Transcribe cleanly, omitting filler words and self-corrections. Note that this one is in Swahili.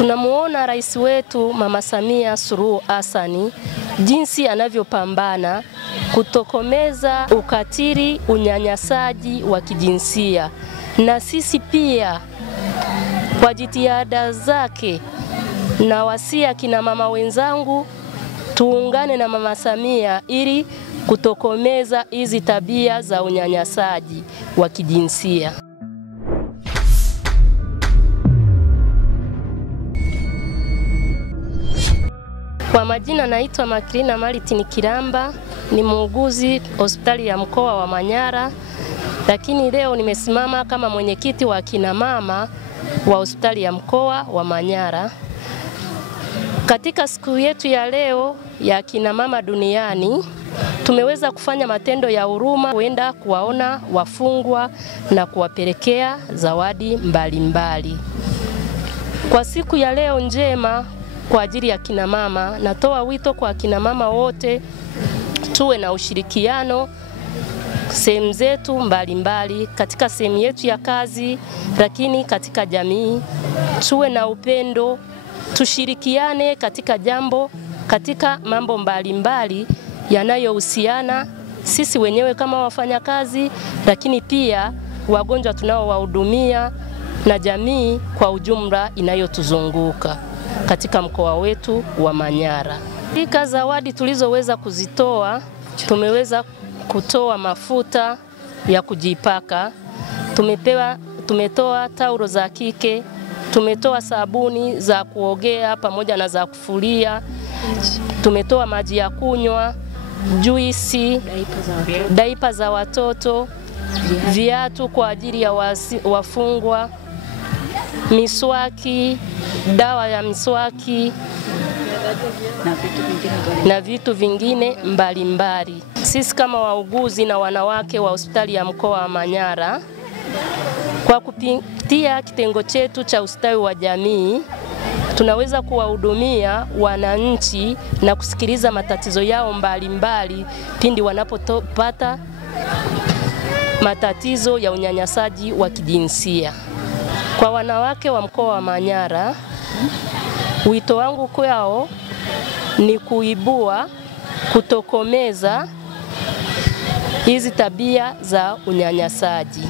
Tunamuona rais wetu Mama Samia Suluhu Hassan jinsi anavyopambana kutokomeza ukatili, unyanyasaji wa kijinsia. Na sisi pia kwa jitihada zake na wasia kina mama wenzangu tuungane na Mama Samia ili kutokomeza hizi tabia za unyanyasaji wa kijinsia. Kwa majina naitwa Makrina Martin Kiramba, ni muuguzi hospitali ya mkoa wa Manyara, lakini leo nimesimama kama mwenyekiti wa kina mama wa hospitali ya mkoa wa Manyara. Katika siku yetu ya leo ya kina mama duniani, tumeweza kufanya matendo ya huruma, kwenda kuwaona wafungwa na kuwapelekea zawadi mbalimbali. Kwa siku ya leo njema kwa ajili ya kina mama, natoa wito kwa kina mama wote tuwe na ushirikiano sehemu zetu mbalimbali, katika sehemu yetu ya kazi, lakini katika jamii tuwe na upendo, tushirikiane katika mambo mbalimbali yanayohusiana sisi wenyewe kama wafanyakazi, lakini pia wagonjwa tunaowahudumia na jamii kwa ujumla inayotuzunguka katika mkoa wetu wa Manyara. Katika zawadi tulizoweza kuzitoa, tumeweza kutoa mafuta ya kujipaka, tumetoa taulo za kike, tumetoa sabuni za kuogea pamoja na za kufulia, tumetoa maji ya kunywa, juisi, daipa za watoto, viatu kwa ajili ya wafungwa, miswaki, dawa ya miswaki na vitu vingine mbalimbali. Sisi kama wauguzi na wanawake wa hospitali ya mkoa wa Manyara, kwa kupitia kitengo chetu cha ustawi wa jamii, tunaweza kuwahudumia wananchi na kusikiliza matatizo yao mbalimbali pindi wanapopata matatizo ya unyanyasaji wa kijinsia. Kwa wanawake wa mkoa wa Manyara, wito wangu kwao ni kuibua, kutokomeza hizi tabia za unyanyasaji.